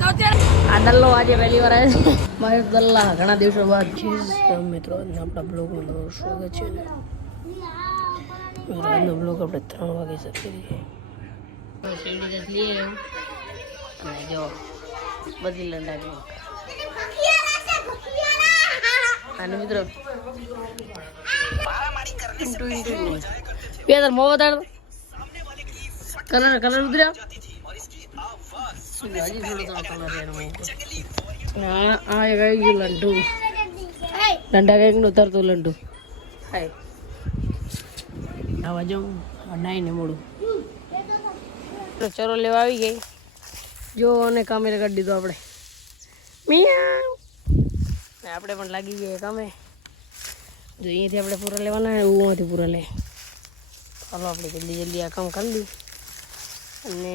આ દલ્લો આજે પહેલી વાર આવ્યો છે મહેશ દલ્લા ઘણા દિવસો બાદ મિત્રો આપણા બ્લોગમાં તમારું સ્વાગત છે આજનો બ્લોગ આપણે 3 વાગે શરૂ કરીએ અને જો બધી લંડા અને મિત્રો પેદર મો વધાર કલર ઉતર્યા હજી થોડો કલર આ એક આવી ગયું લંડુ લંડા કંઈક નું તરતું લંડુ હાય આવા જાઉં નાઈને મોડું ચરો લેવા આવી ગઈ જો અને કામે કરી દીધું આપણે આપણે પણ લાગી ગયા કામે જો અહીંયાથી આપણે પૂરા લેવાના એમાંથી પૂરા લે ચાલો આપણે જલ્દી જલ્દી આ કામ કરી દઈએ અને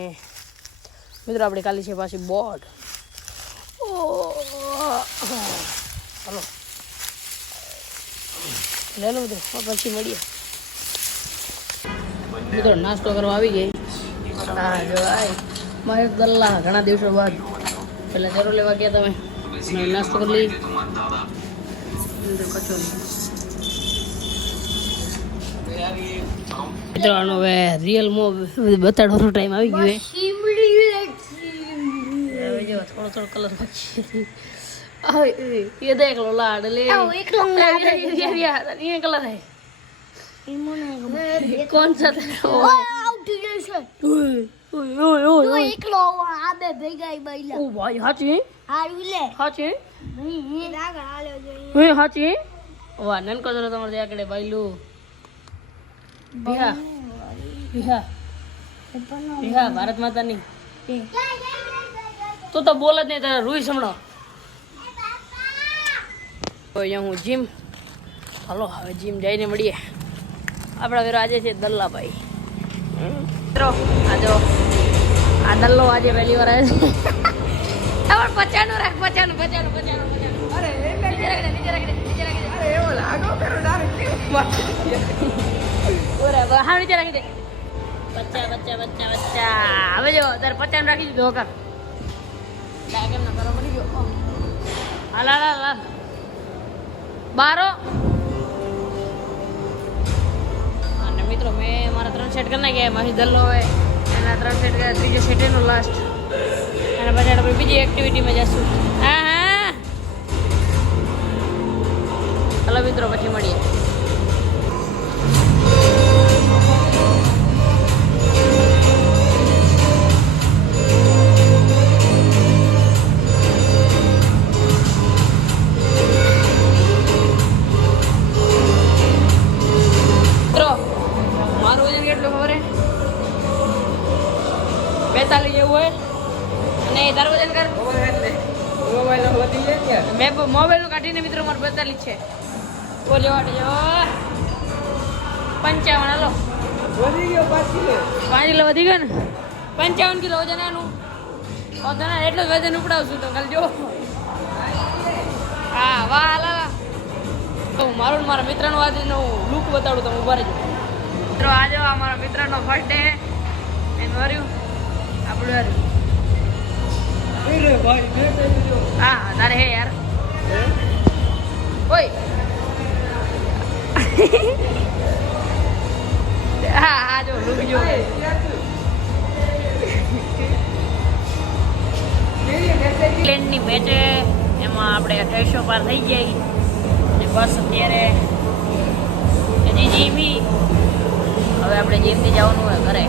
મિત્રો આપણે કાલે છે પાછી બોર્ડ ચાલો લે લો મિત્રો પછી મળીએ મિત્રો નાસ્તો કરવા આવી ગઈ હા જો આય મહેશ દલ્લા ઘણા દિવસો બાદ પહેલાં ચરો લેવા ગયા તમે નાસ્તો કરી લઈ મિત્રો આનો હવે રિયલ મો બતાડવાનો ટાઈમ આવી ગયો થોડો થોડો કલર ये देख लो लाड ले ये कलर है कौन सा ओ भाई हाची हाची हाची वाह नन को जरा तुम्हारे आकड़े बाइलू बिहा बिहा बिहा भारत माता नहीं तो बोल જ નહીં તારા રૂઈ સમણો તો અહીંયા હું જીમ હાલો હવે જીમ જઈને મળીએ આપણા વેરો આજે છે દલ્લાભાઈ મિત્રો આ દલ્લો આજે પહેલી વાર આવ્યો છે પણ પચાનું રાખ પચાનું અરે નીચે રાખી દે અરે એવો લાગો કરો ડાયરેક્ટ હા નીચે રાખી દે બચ્ચા હવે જો તારે 50 રાખી દીધો હોકા કેમ ના કરો પડી ગયો હાલ બારો અને મિત્રો મેં મારા 3 સેટ કરી નાખ્યા મહેશ દલ્લો હોય એના 3 સેટ કર્યા ત્રીજો સેટ એનો લાસ્ટ અને પછી આપણે બીજી એક્ટિવિટીમાં જઈશું હા ચાલો મિત્રો પછી મળીએ જેવું હોય અને તારું વજન કર મેં મોબાઈલ કાઢીને મિત્રો મારું 42 છે બોલો વાટે જો 55 હાલો વધી ગયો 5 કિલો વધી ગયો ને 55 કિલો વજન આનું એટલું જ વજન ઉપડાવશું તો કાલે જો હા વાહ હાલા તો મારું મારા મિત્રનો આજનો લુક બતાડું તમે ઉભા રહેજો મિત્રો આજે મારા મિત્રનો ફર્સ્ટ ડે એનું વર્યું આપણું હા તારે હે યાર ઓય હા જો લુક જો ઇંગ્લેન્ડની મેચ એમાં આપણે 2800 પાર થઈ જાય અને બસ અત્યારે હજી જીમી હવે આપણે જીમથી જવાનું હોય ઘરે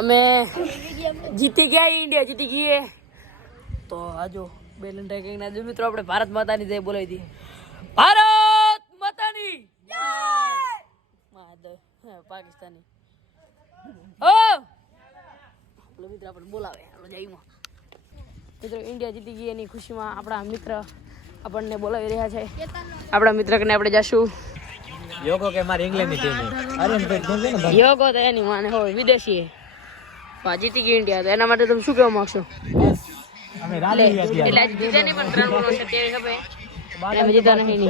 અમે જીતી ગયા ઇન્ડિયા જીતી ગઈ તો આજો બેલન કઈ ના જો મિત્રો આપણે ભારત માતાની જય બોલાવી દી ભારત માતાની જય પાકિસ્તાની ઓ મિત્રો આપણે બોલાવે જયમાં મિત્રો ઇન્ડિયા જીતી ગઈ એની ખુશીમાં આપણા મિત્ર આપણને બોલાવી રહ્યા છે આપણા મિત્ર કને આપણે જશું યોગો કે મારી ઇંગ્લેન્ડ ની ટીમ યોગો તો એની માને હોય વિદેશી જીતી ગઈ ઇન્ડિયા તો એના માટે તમે શું કહેવા માંગશો એટલે જીત્યા નહીં પણ 3 બોલો છે તેવી ખબર એમ જીતા નહીં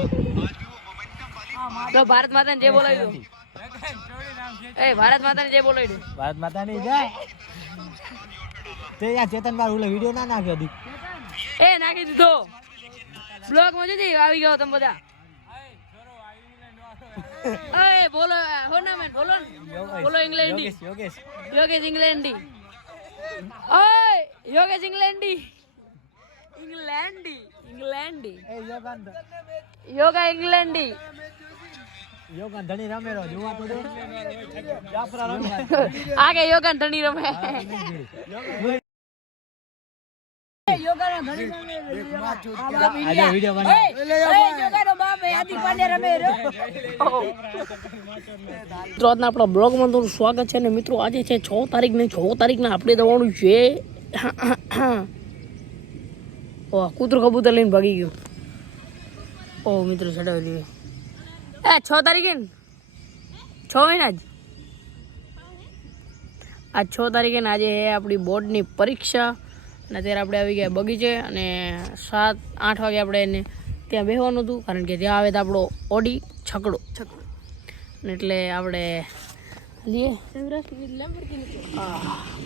તો ભારત માતાને જે બોલાવ્યું એ ભારત માતાને જે બોલાવ્યું ભારત માતાની જય તે યાર ચેતન બાર ઓલો વિડિયો ના નાખ્યો દી એ નાખી દીધો બ્લોગ માં જતી આવી ગયો તમે બધા એ બોલો હોર્નામેન્ટ બોલો ને બોલો ઇંગ્લેન્ડી યોગેશ યોગેશ ઇંગ્લેન્ડી ઓય યોગેશ ઇંગ્લેન્ડી ઇંગ્લેન્ડી એ યોગા ઇંગ્લેન્ડી યોગન ધણી રમેરો જોવા તો દે જાફરા રમે આગે યોગા ધણી રમે યોગા ધણી રમે આજે વિડિયો બના યોગા નો બાપ હાથી પાંડે રમે મિત્રો આપણો બ્લોગમાં તમારું સ્વાગત છે ને મિત્રો આજે છે 6 તારીખને આપણે જવાનું છે ઓ કૂતરું કબૂતર લઈને ભાગી ગયું ઓ મિત્રો ચડાવી દીધું 6 તારીખે 6 મહિના જ આજ 6 તારીખે આજે આપણી બોર્ડની પરીક્ષા અને અત્યારે આપણે આવી ગયા બગીચે અને 7-8 વાગે આપણે એને ત્યાં બેસવાનું હતું કારણ કે ત્યાં આવે તો આપણો ઓડી છકડો અને એટલે આપણે લઈએ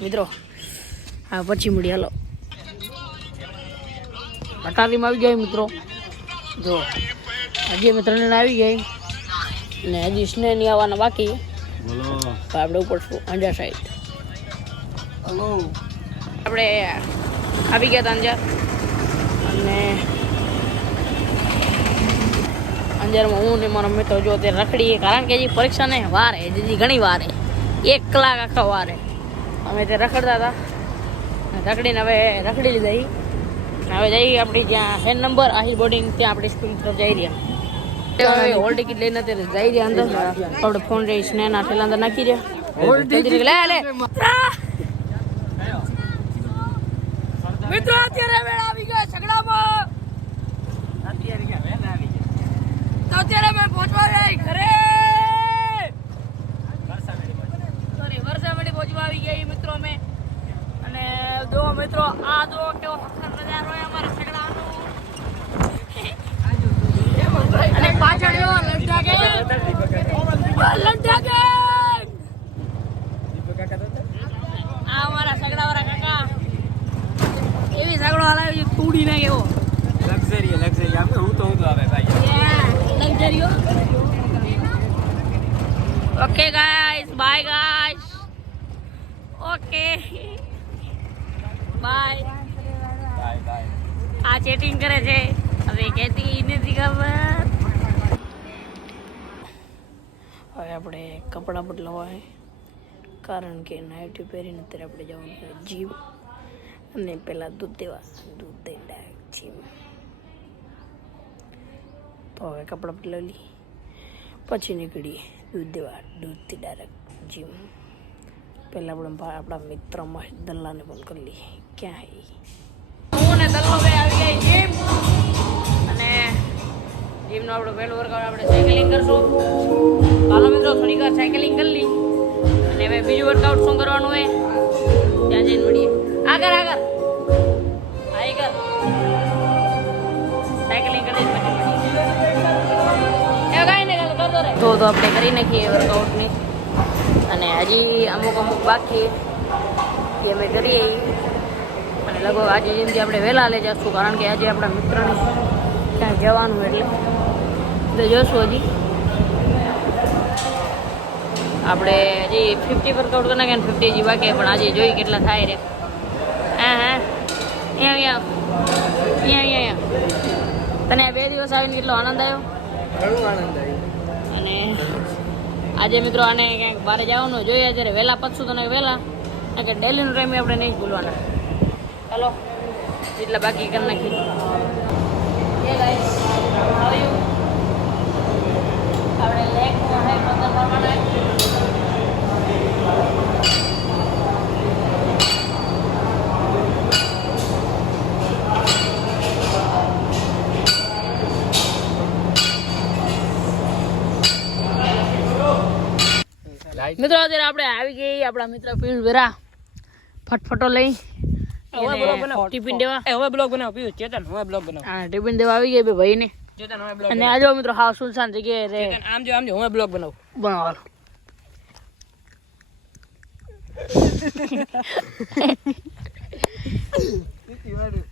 મિત્રો હા પછી મળી હાલો અટારીમાં આવી ગયા મિત્રો જો હજી અમે 3 જણા આવી ગઈ ને હજી સ્નેહ નહીં આવવાના બાકી બોલો તો આપણે ઉપર છું અંજાર સાઈડ હેલો આપણે આવી ગયા હતા અંજાર અને અંજારમાં હું ને મારો મિત્ર જો તે રખડીએ કારણ કે હજી પરીક્ષાને વાર હે હજી ઘણી વાર હે 1 કલાક આખા વાર હે અમે તે રખડતા હતા રખડીને હવે રખડી લીધા હવે જઈએ આપણી જ્યાં હેન્ડ નંબર આહિર બોર્ડિંગ ત્યાં આપણી સ્કૂલ તરફ જઈ રહ્યા હવે હોલ ટિકિટ લઈને અત્યારે જઈ રહ્યા અંદર આપણે ફોન રહી સ્નેહના ઠેલા અંદર નાખી રહ્યા હોલ ટિકિટ લે મિત્રો અત્યારે વેળ આવી ગયો છગડામાં તો અત્યારે અમે પહોંચવા જાય ઘરે વરસાવડી પહોંચવા આવી ગયા મિત્રો અમે અને જો મિત્રો આ જો કેવો નજારો હોય અમારા છગડાનો અને પાછળ જો લંડા કે આ અમારા છગડાવાળા કાકા એવી સગડો હલાવી છે તૂડી નાખે એવો લક્ઝરી આપણે હું તો આવે ભાઈ લક્ઝરીઓ okay guys bye guys okay bye આ ચેટિંગ કરે છે હવે કહેતી નથી ખબર હવે આપણે કપડાં બદલાવા છે કારણ કે નાઇટી પહેરીને અત્યારે આપણે જવાનું છે જીમ અને પહેલાં દૂધ દેવા જીમ તો હવે કપડાં બદલાવી લઈએ પછી નીકળીએ દૂધથી ડાયરેક્ટ જીમ પહેલાં આપણે આપણા મિત્ર મહેશ દલ્લાને ફોન કરી લઈએ ક્યાં હે હું ને દલ્લો ભાઈ આવી ગયા જીમ અને જીમનો આપણો પહેલો વર્કઆઉટ આપણે સાયકલિંગ કરશું હાલો મિત્રો થોડીક વાર સાયકલિંગ કરી લઈ અને હવે બીજું વર્કઆઉટ શું કરવાનું હોય ત્યાં જઈને મળીએ આગળ હા કર સાયકલિંગ કરી પછી મળીએ એ કાંઈ નહીં કરતો રહે તો આપણે કરી નાખીએ વર્કઆઉટને અને હજી અમુક બાકી એ અમે કરીએ અને લગભગ આજે જેમથી આપણે વહેલા લઈ જઈશું કારણ કે આજે આપણા મિત્રને ક્યાં જવાનું એટલે તો જોઈશું હજી આપણે હજી 50 વર્કઆઉટ કરી નાખીએ 50 હજી બાકી પણ આજે જોઈએ કેટલા થાય રે હા અહીંયા તને 2 દિવસ આવીને કેટલો આનંદ આવ્યો ઘણો આનંદ આવ્યો અને આજે મિત્રો આને ક્યાંક બહાર જવાનું જોઈએ જ્યારે વહેલા પતશું તને વહેલા કારણ કે ડેલીનો ટાઈમ આપણે નહીં ભૂલવાના ચાલો જેટલા બાકી કરી નાખી આપણે લેગ કરવાના મિત્રો અત્યારે આપણે આવી ગઈ આપણા મિત્ર પિયુષ વેરા ફટફટો લઈ ટિફિન દેવા હવે બ્લોગ બનાવ પીયું ચેતન હવે બ્લોગ બનાવ હા ટિફિન દેવા આવી ગઈ બે ભાઈ ને ચેતન હવે બ્લોગ અને આજો મિત્રો હાવ સુનસાન જગ્યાએ રે ચેતન આમ જો હવે બ્લોગ બનાવ બનાવો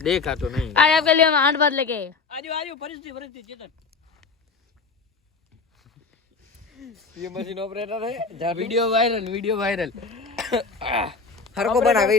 દેખાતો નહીં अरे आपके लिए हम 8 बात लेके आए। आजू परिस्थिति चेतन ये मशीन ऑपरेटर है वीडियो वायरल हर को बनावे